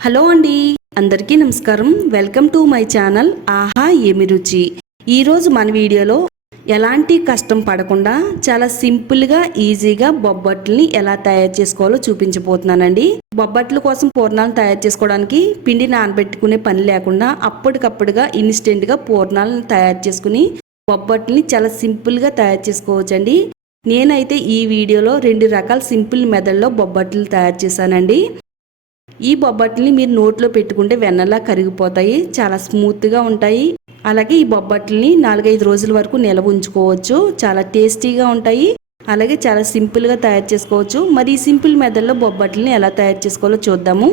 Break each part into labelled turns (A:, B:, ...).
A: Hello అండి. అందరికీ నమస్కారం. వెల్కమ్ టు మై ఛానల్ ఆహా ఏమి రుచి. ఈరోజు మన వీడియోలో ఎలాంటి కష్టం పడకుండా చాలా సింపుల్గా ఈజీగా బొబ్బట్లని ఎలా తయారు చేసుకోవాలో చూపించబోతున్నానండి. బొబ్బట్ల కోసం పూర్ణాలను తయారు చేసుకోవడానికి పిండి నానబెట్టుకునే పని లేకుండా అప్పటికప్పుడుగా ఇన్స్టెంట్గా పూర్ణాలను తయారు చేసుకుని బొబ్బట్లని చాలా సింపుల్గా తయారు చేసుకోవచ్చండి. నేనైతే ఈ వీడియోలో రెండు రకాల సింపుల్ మెథడ్లో బొబ్బట్లు తయారు చేశానండి. ఈ బొబ్బట్లని మీరు నోట్లో పెట్టుకుంటే వెన్నలా కరిగిపోతాయి చాలా స్మూత్గా ఉంటాయి. అలాగే ఈ బొబ్బట్లని నాలుగైదు రోజుల వరకు నిల్వ ఉంచుకోవచ్చు చాలా టేస్టీగా ఉంటాయి. అలాగే చాలా సింపుల్గా తయారు చేసుకోవచ్చు. మరి ఈ సింపుల్ మెథడ్లో బొబ్బట్లని ఎలా తయారు చేసుకోవాలో చూద్దాము.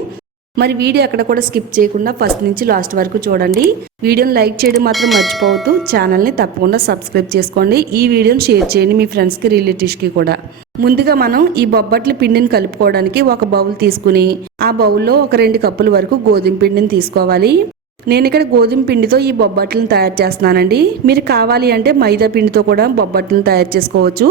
A: మరి వీడియో ఎక్కడ కూడా స్కిప్ చేయకుండా ఫస్ట్ నుంచి లాస్ట్ వరకు చూడండి. వీడియోని లైక్ చేయడం మాత్రం మర్చిపోవద్దు. ఛానల్ని తప్పకుండా సబ్స్క్రైబ్ చేసుకోండి. ఈ వీడియోని షేర్ చేయండి మీ ఫ్రెండ్స్కి రిలేటివ్స్కి కూడా. ముందుగా మనం ఈ బొబ్బట్ల పిండిని కలుపుకోవడానికి ఒక బౌల్ తీసుకుని ఆ బౌల్లో ఒక రెండు కప్పుల వరకు గోధుమ పిండిని తీసుకోవాలి. నేను ఇక్కడ గోధుమ పిండితో ఈ బొబ్బట్లను తయారు చేస్తున్నానండి. మీరు కావాలి అంటే మైదా పిండితో కూడా బొబ్బట్లను తయారు చేసుకోవచ్చు.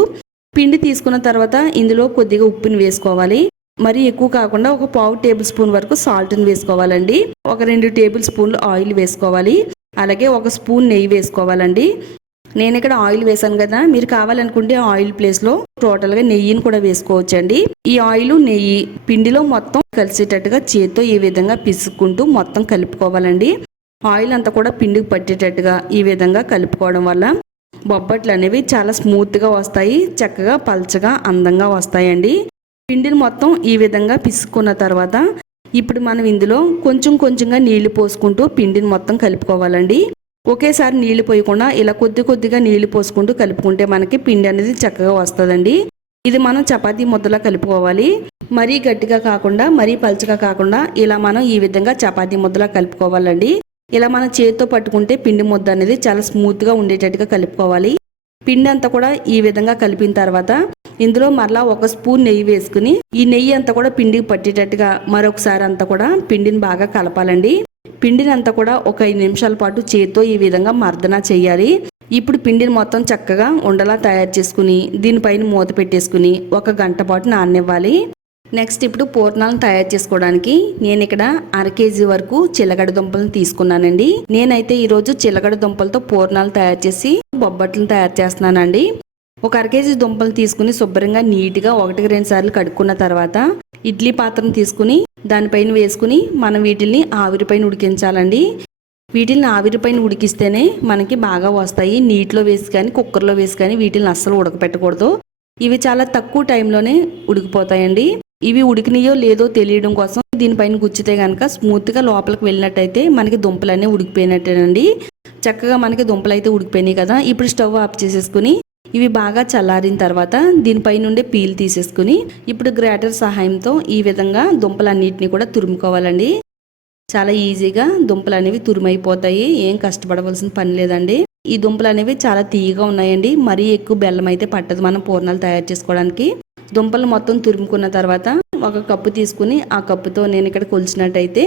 A: పిండి తీసుకున్న తర్వాత ఇందులో కొద్దిగా ఉప్పుని వేసుకోవాలి. మరి ఎక్కువ కాకుండా ఒక పావు టేబుల్ స్పూన్ వరకు సాల్ట్ని వేసుకోవాలండి. ఒక రెండు టేబుల్ స్పూన్లు ఆయిల్ వేసుకోవాలి. అలాగే ఒక స్పూన్ నెయ్యి వేసుకోవాలండి. నేను ఇక్కడ ఆయిల్ వేసాను కదా. మీరు కావాలనుకుంటే ఆయిల్ ప్లేస్లో టోటల్గా నెయ్యిని కూడా వేసుకోవచ్చండి. ఈ ఆయిల్ నెయ్యి పిండిలో మొత్తం కలిసేటట్టుగా చేత్తో ఈ విధంగా పిసుక్కుంటూ మొత్తం కలుపుకోవాలండి. ఆయిల్ అంతా కూడా పిండికి పట్టేటట్టుగా ఈ విధంగా కలుపుకోవడం వల్ల బొబ్బట్లు అనేవి చాలా స్మూత్గా వస్తాయి. చక్కగా పల్చగా అందంగా వస్తాయండి. పిండిని మొత్తం ఈ విధంగా పిసుక్కున్న తర్వాత ఇప్పుడు మనం ఇందులో కొంచెం కొంచెంగా నీళ్ళు పోసుకుంటూ పిండిని మొత్తం కలుపుకోవాలండి. ఒకేసారి నీళ్ళు పోయకుండా ఇలా కొద్ది కొద్దిగా నీళ్ళు పోసుకుంటూ కలుపుకుంటే మనకి పిండి అనేది చక్కగా వస్తుందండి. ఇది మనం చపాతీ ముద్దలా కలుపుకోవాలి. మరీ గట్టిగా కాకుండా మరీ పలుచగా కాకుండా ఇలా మనం ఈ విధంగా చపాతీ ముద్దలా కలుపుకోవాలండి. ఇలా మనం చేతితో పట్టుకుంటే పిండి ముద్ద అనేది చాలా స్మూత్గా ఉండేటట్టుగా కలుపుకోవాలి. పిండి అంతా కూడా ఈ విధంగా కలిపిన తర్వాత ఇందులో మరలా ఒక స్పూన్ నెయ్యి వేసుకుని ఈ నెయ్యి అంతా కూడా పిండికి పట్టేటట్టుగా మరొకసారి అంతా కూడా పిండిని బాగా కలపాలండి. పిండిని అంతా కూడా ఒక ఐదు నిమిషాల పాటు చేతితో ఈ విధంగా మర్దన చేయాలి. ఇప్పుడు పిండిని మొత్తం చక్కగా ఉండలా తయారు చేసుకుని దీనిపైన మూత పెట్టేసుకుని ఒక గంట పాటు నాననివ్వాలి. నెక్స్ట్ ఇప్పుడు పూర్ణాలను తయారు చేసుకోవడానికి నేను ఇక్కడ అర కేజీ వరకు చిలగడ దుంపలను తీసుకున్నానండి. నేనైతే ఈరోజు చిలగడ దుంపలతో పూర్ణాలు తయారు చేసి బొబ్బట్లను తయారు చేస్తున్నానండి. ఒక అర కేజీ దుంపలు తీసుకుని శుభ్రంగా నీట్గా ఒకటికి రెండు సార్లు కడుక్కున్న తర్వాత ఇడ్లీ పాత్రను తీసుకుని దానిపైన వేసుకుని మనం వీటిల్ని ఆవిరిపైన ఉడికించాలండి. వీటిల్ని ఆవిరిపైన ఉడికిస్తేనే మనకి బాగా వస్తాయి. నీటిలో వేసి కానీ కుక్కర్లో వేసి కానీ వీటిని అస్సలు ఉడకపెట్టకూడదు. ఇవి చాలా తక్కువ టైంలోనే ఉడికిపోతాయండి. ఇవి ఉడికినాయో లేదో తెలియడం కోసం దీనిపైన గుచ్చితే కనుక స్మూత్గా లోపలికి వెళ్ళినట్టయితే మనకి దుంపలన్నీ ఉడికిపోయినట్టేనండి. చక్కగా మనకి దుంపలు అయితే ఉడికిపోయినాయి కదా. ఇప్పుడు స్టవ్ ఆఫ్ చేసేసుకుని ఇవి బాగా చల్లారిన తర్వాత దీనిపై నుండి పీల్ తీసేసుకుని ఇప్పుడు గ్రేటర్ సహాయంతో ఈ విధంగా దుంపలన్నిటిని కూడా తురుముకోవాలండి. చాలా ఈజీగా దుంపలు అనేవి తురుమైపోతాయి. ఏం కష్టపడవలసిన పని లేదండి. ఈ దుంపలు అనేవి చాలా తీయగా ఉన్నాయండి. మరీ ఎక్కువ బెల్లం అయితే పట్టదు మనం పూర్ణాలు తయారు చేసుకోవడానికి. దుంపలు మొత్తం తురుముకున్న తర్వాత ఒక కప్పు తీసుకుని ఆ కప్పుతో నేను ఇక్కడ కొలిచినట్టయితే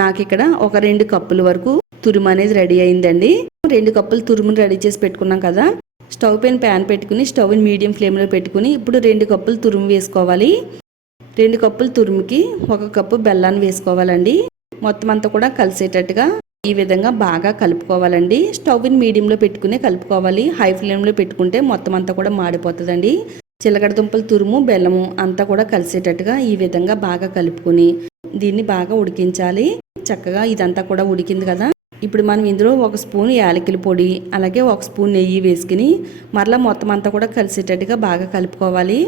A: నాకు ఇక్కడ ఒక రెండు కప్పుల వరకు తురుము అనేది రెడీ అయిందండి. రెండు కప్పులు తురుముని రెడీ చేసి పెట్టుకున్నాం కదా. స్టవ్ పైన ప్యాన్ పెట్టుకుని స్టవ్ని మీడియం ఫ్లేమ్లో పెట్టుకుని ఇప్పుడు రెండు కప్పులు తురుము వేసుకోవాలి. రెండు కప్పులు తురుముకి ఒక కప్పు బెల్లాన్ని వేసుకోవాలండి. మొత్తం అంతా కూడా కలిసేటట్టుగా ఈ విధంగా బాగా కలుపుకోవాలండి. స్టవ్ని మీడియంలో పెట్టుకునే కలుపుకోవాలి. హై ఫ్లేమ్లో పెట్టుకుంటే మొత్తం అంతా కూడా మాడిపోతుందండి. చిలకడ దుంపలు తురుము బెల్లము అంతా కూడా కలిసేటట్టుగా ఈ విధంగా బాగా కలుపుకొని దీన్ని బాగా ఉడికించాలి. చక్కగా ఇదంతా కూడా ఉడికింది కదా. ఇప్పుడు మనం ఇందులో ఒక స్పూన్ యాలకుల పొడి అలాగే ఒక స్పూన్ నెయ్యి వేసుకుని మరలా మొత్తం అంతా కూడా కలిసేటట్టుగా బాగా కలుపుకోవాలి.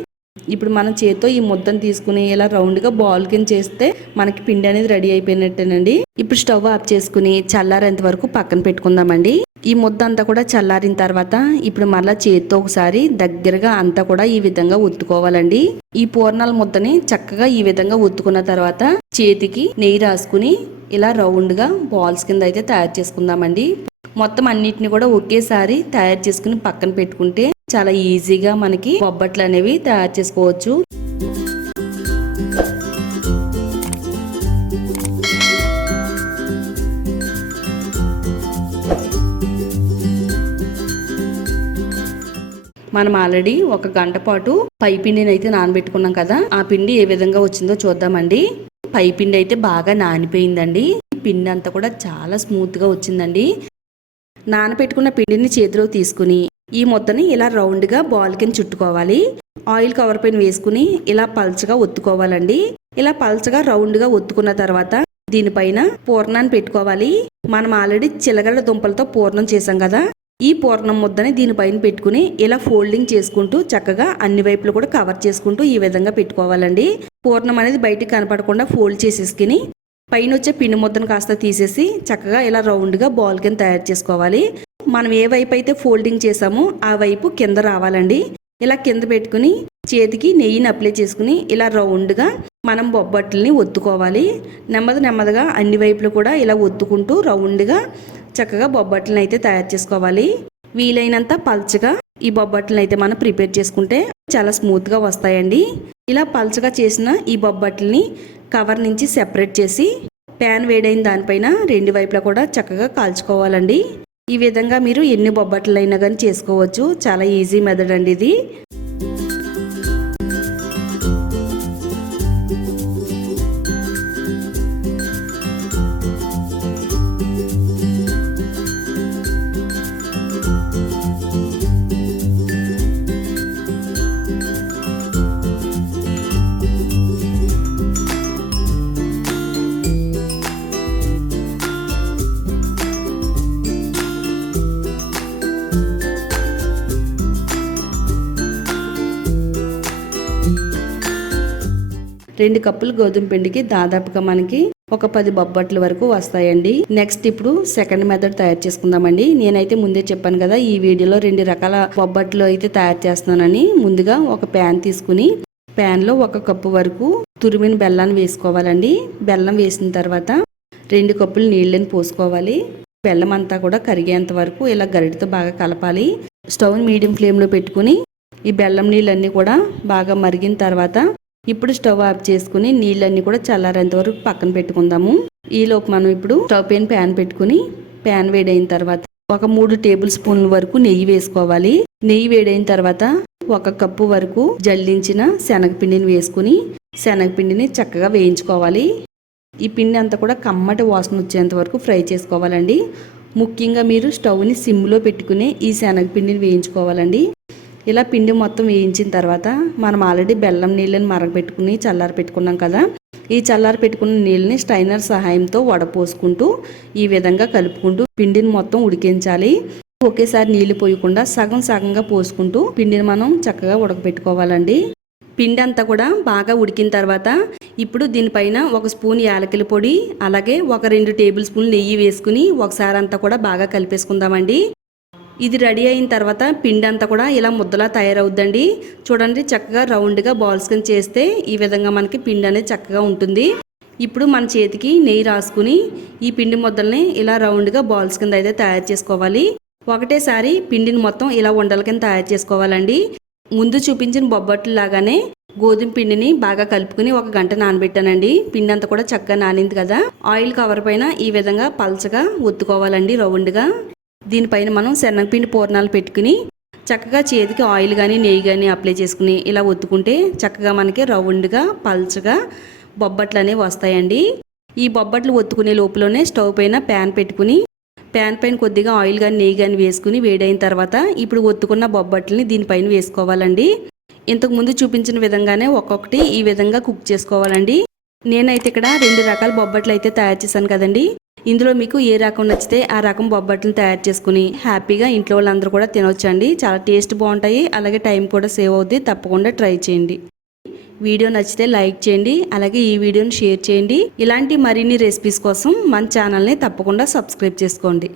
A: ఇప్పుడు మనం చేత్తో ఈ ముద్దను తీసుకుని ఇలా రౌండ్గా బాల్ కింద చేస్తే మనకి పిండి అనేది రెడీ అయిపోయినట్టేనండి. ఇప్పుడు స్టవ్ ఆఫ్ చేసుకుని చల్లారేంత వరకు పక్కన పెట్టుకుందామండి. ఈ ముద్ద అంతా కూడా చల్లారిన తర్వాత ఇప్పుడు మళ్ళీ చేత్తో ఒకసారి దగ్గరగా అంతా కూడా ఈ విధంగా ఉత్తుకోవాలండి. ఈ పూర్ణాల ముద్దని చక్కగా ఈ విధంగా ఉత్తుకున్న తర్వాత చేతికి నెయ్యి రాసుకుని ఇలా రౌండ్గా బాల్స్ కింద అయితే తయారు చేసుకుందామండి. మొత్తం అన్నిటిని కూడా ఒకేసారి తయారు చేసుకుని పక్కన పెట్టుకుంటే చాలా ఈజీగా మనకి బొబ్బట్లు అనేవి తయారు చేసుకోవచ్చు. మనం ఆల్రెడీ ఒక గంట పాటు పై పిండిని అయితే నానబెట్టుకున్నాం కదా ఆ పిండి ఏ విధంగా వచ్చిందో చూద్దామండి. పై పిండి అయితే బాగా నానిపోయిందండి. పిండి అంతా కూడా చాలా స్మూత్గా వచ్చిందండి. నానబెట్టుకున్న పిండిని చేతిలో తీసుకుని ఈ ముద్దని ఇలా రౌండ్గా బాల్ కింద చుట్టుకోవాలి. ఆయిల్ కవర్ పైన వేసుకుని ఇలా పల్చగా ఒత్తుకోవాలండి. ఇలా పల్చగా రౌండ్గా ఒత్తుకున్న తర్వాత దీనిపైన పూర్ణాన్ని పెట్టుకోవాలి. మనం ఆల్రెడీ చిలగడ దుంపలతో పూర్ణం చేసాం కదా. ఈ పూర్ణం ముద్దని దీనిపైన పెట్టుకుని ఇలా ఫోల్డింగ్ చేసుకుంటూ చక్కగా అన్ని వైపులు కూడా కవర్ చేసుకుంటూ ఈ విధంగా పెట్టుకోవాలండి. పూర్ణం అనేది బయటికి కనపడకుండా ఫోల్డ్ చేసేసుకుని పైన వచ్చే పిండి ముద్దను కాస్త తీసేసి చక్కగా ఇలా రౌండ్గా బాల్ కింద తయారు చేసుకోవాలి. మనం ఏ వైపు అయితే ఫోల్డింగ్ చేసామో ఆ వైపు కింద రావాలండి. ఇలా కింద పెట్టుకుని చేతికి నెయ్యిని అప్లై చేసుకుని ఇలా రౌండ్గా మనం బొబ్బట్లని ఒత్తుకోవాలి. నెమ్మది నెమ్మదిగా అన్ని వైపులు కూడా ఇలా ఒత్తుకుంటూ రౌండ్గా చక్కగా బొబ్బట్లను అయితే తయారు చేసుకోవాలి. వీలైనంత పల్చగా ఈ బొబ్బట్లను అయితే మనం ప్రిపేర్ చేసుకుంటే చాలా స్మూత్గా వస్తాయండి. ఇలా పల్చగా చేసిన ఈ బొబ్బట్లని కవర్ నుంచి సెపరేట్ చేసి ప్యాన్ వేడైన దానిపైన రెండు వైపులా కూడా చక్కగా కాల్చుకోవాలండి. ఈ విధంగా మీరు ఎన్ని బొబ్బట్లు అయినా కానీ చేసుకోవచ్చు. చాలా ఈజీ మెథడ్ అండి ఇది. రెండు కప్పులు గోధుమ పిండికి దాదాపుగా మనకి ఒక పది బొబ్బట్ల వరకు వస్తాయండి. నెక్స్ట్ ఇప్పుడు సెకండ్ మెథడ్ తయారు చేసుకుందామండి. నేనైతే ముందే చెప్పాను కదా ఈ వీడియోలో రెండు రకాల బొబ్బట్లు అయితే తయారు చేస్తున్నానని. ముందుగా ఒక ప్యాన్ తీసుకుని ప్యాన్లో ఒక కప్పు వరకు తురిమిన బెల్లాన్ని వేసుకోవాలండి. బెల్లం వేసిన తర్వాత రెండు కప్పులు నీళ్ళని పోసుకోవాలి. బెల్లం అంతా కూడా కరిగేంత వరకు ఇలా గరిటతో బాగా కలపాలి. స్టవ్ మీడియం ఫ్లేమ్లో పెట్టుకుని ఈ బెల్లం నీళ్ళన్నీ కూడా బాగా మరిగిన తర్వాత ఇప్పుడు స్టవ్ ఆఫ్ చేసుకుని నీళ్ళన్నీ కూడా చల్లారేంత వరకు పక్కన పెట్టుకుందాము. ఈలోపు మనం ఇప్పుడు స్టవ్ పైన ప్యాన్ పెట్టుకుని ప్యాన్ వేడైన తర్వాత ఒక మూడు టేబుల్ స్పూన్ల వరకు నెయ్యి వేసుకోవాలి. నెయ్యి వేడైన తర్వాత ఒక కప్పు వరకు జల్లించిన శనగపిండిని వేసుకుని శనగపిండిని చక్కగా వేయించుకోవాలి. ఈ పిండి అంతా కూడా కమ్మటి వాసన వచ్చేంత వరకు ఫ్రై చేసుకోవాలండి. ముఖ్యంగా మీరు స్టవ్ని సిమ్లో పెట్టుకుని ఈ శనగపిండిని వేయించుకోవాలండి. ఇలా పిండి మొత్తం వేయించిన తర్వాత మనం ఆల్రెడీ బెల్లం నీళ్ళని మరగపెట్టుకుని చల్లారి పెట్టుకున్నాం కదా ఈ చల్లారి పెట్టుకున్న నీళ్ళని స్టైనర్ సహాయంతో వడపోసుకుంటూ ఈ విధంగా కలుపుకుంటూ పిండిని మొత్తం ఉడికించాలి. ఒకేసారి నీళ్ళు పోయకుండా సగం సగంగా పోసుకుంటూ పిండిని మనం చక్కగా ఉడకబెట్టుకోవాలండి. పిండి అంతా కూడా బాగా ఉడికిన తర్వాత ఇప్పుడు దీనిపైన ఒక స్పూన్ యాలకుల పొడి అలాగే ఒక రెండు టేబుల్ స్పూన్ నెయ్యి వేసుకుని ఒకసారి అంతా కూడా బాగా కలిపేసుకుందామండి. ఇది రెడీ అయిన తర్వాత పిండి అంతా కూడా ఇలా ముద్దలా తయారవుద్దండి. చూడండి చక్కగా రౌండ్గా బాల్స్ కింద చేస్తే ఈ విధంగా మనకి పిండి అనేది చక్కగా ఉంటుంది. ఇప్పుడు మన చేతికి నెయ్యి రాసుకుని ఈ పిండి ముద్దల్ని ఇలా రౌండ్గా బాల్స్ కింద అయితే తయారు చేసుకోవాలి. ఒకటేసారి పిండిని మొత్తం ఇలా ఉండల కింద తయారు చేసుకోవాలండి. ముందు చూపించిన బొబ్బట్లు లాగానే గోధుమ పిండిని బాగా కలుపుకుని ఒక గంట నానబెట్టానండి. పిండి అంతా కూడా చక్కగా నానింది కదా. ఆయిల్ కవర్ పైన ఈ విధంగా పల్చగా ఒత్తుకోవాలండి రౌండ్గా. దీనిపైన మనం శనగపిండి పూర్ణాలు పెట్టుకుని చక్కగా చేతికి ఆయిల్ కానీ నెయ్యి కానీ అప్లై చేసుకుని ఇలా ఒత్తుకుంటే చక్కగా మనకి రౌండ్గా పల్చగా బొబ్బట్లు అనేవి వస్తాయండి. ఈ బొబ్బట్లు ఒత్తుకునే లోపలనే స్టవ్ పైన ప్యాన్ పెట్టుకుని ప్యాన్ పైన కొద్దిగా ఆయిల్ కానీ నెయ్యి కానీ వేసుకుని వేడైన తర్వాత ఇప్పుడు ఒత్తుకున్న బొబ్బట్లని దీనిపైన వేసుకోవాలండి. ఇంతకుముందు చూపించిన విధంగానే ఒక్కొక్కటి ఈ విధంగా కుక్ చేసుకోవాలండి. నేనైతే ఇక్కడ రెండు రకాల బొబ్బట్లు అయితే తయారు చేశాను కదండి. ఇందులో మీకు ఏ రకం నచ్చితే ఆ రకం బొబ్బట్లను తయారు చేసుకుని హ్యాపీగా ఇంట్లో వాళ్ళందరూ కూడా తినొచ్చండి. చాలా టేస్ట్ బాగుంటాయి. అలాగే టైం కూడా సేవ్ అవుద్ది. తప్పకుండా ట్రై చేయండి. వీడియో నచ్చితే లైక్ చేయండి. అలాగే ఈ వీడియోని షేర్ చేయండి. ఇలాంటి మరిన్ని రెసిపీస్ కోసం మన ఛానల్ని తప్పకుండా సబ్స్క్రైబ్ చేసుకోండి.